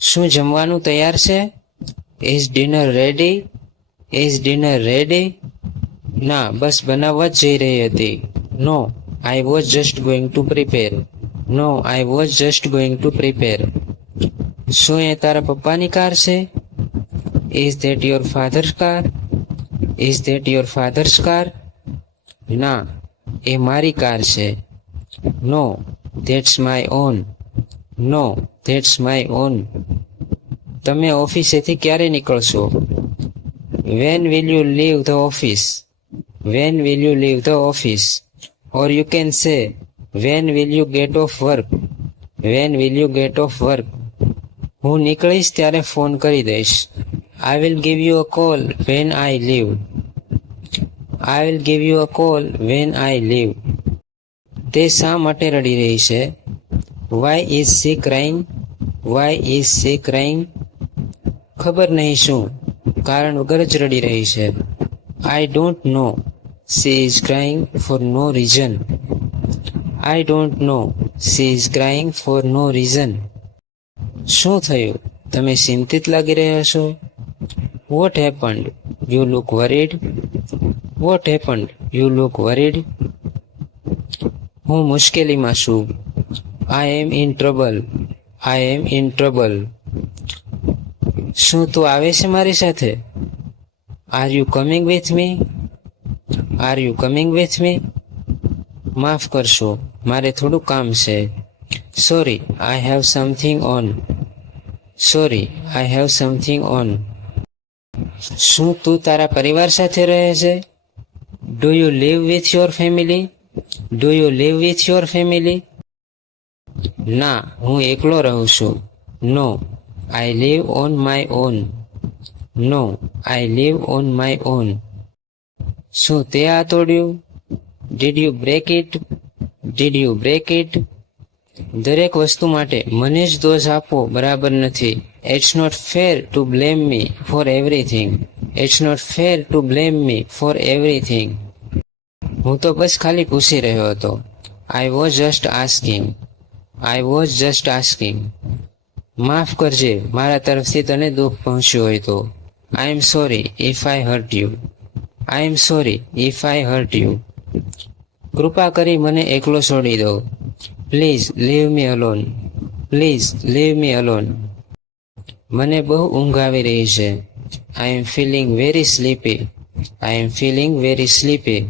શું જમવાનું તૈયાર છે? Is dinner ready? Is dinner ready? ના, બસ બનાવવા જ જઈ રહી હતી. No, I was just going to prepare. No, I was just going to prepare. શું એ તારા પપ્પાની કાર છે? Is that your father's car? Is that your father's car? ના, એ મારી કાર છે. No, that's my own. No, that's my own. તમે ઓફિસેથી ક્યારે નીકળશો? When will you leave the office? Van will you leave the office? Or you can say when will you get off work? When will you get off work? હું નીકળીશ ત્યારે phone કરી દઈશ. I will give you a call when I leave. I will give you a call when I leave. તે શા માટે રડી રહી છે? Why is she crying? Why is she crying? ખબર નહીં શું, કારણ વગર જ રડી રહી છે. આઈ don't know, she is crying for no reason. I don't know, she is crying for no reason. શું થયું? તમે ચિંતિત લાગી રહ્યા છો. What happened? You look worried. What happened? You look worried. હું મુશ્કેલીમાં છું. I am in trouble. I am in trouble. શું તું આવે છે મારી સાથે? Are you coming with me? Are you coming with me? માફ કરશો, મારે થોડું કામ છે. Sorry, I have something on. Sorry, I have something on. શું તું તારા પરિવાર સાથે રહે છે? Do you live with your family? Do you live with your family? ના, હું એકલો રહું છું. No, I live on my own. No, I live on my own. શું તે આ તોડ્યું? Did you break it? Did you break it? દરેક વસ્તુ માટે મને જ દોષ આપવો બરાબર નથી. It's not fair to blame me for everything. It's not fair to blame me for everything. હું તો બસ ખાલી પૂછી રહ્યો હતો. I was just asking. I was just asking. માફ કરજે મારા તરફથી તને દુઃખ પહોંચ્યું હોય તો. I am sorry if I hurt you. I am sorry if I hurt you. કૃપા કરી મને એકલો છોડી દો. Please leave me alone. Please leave me alone. મને બહુ ઊંઘ આવી રહી છે. I am feeling very sleepy. I am feeling very sleepy.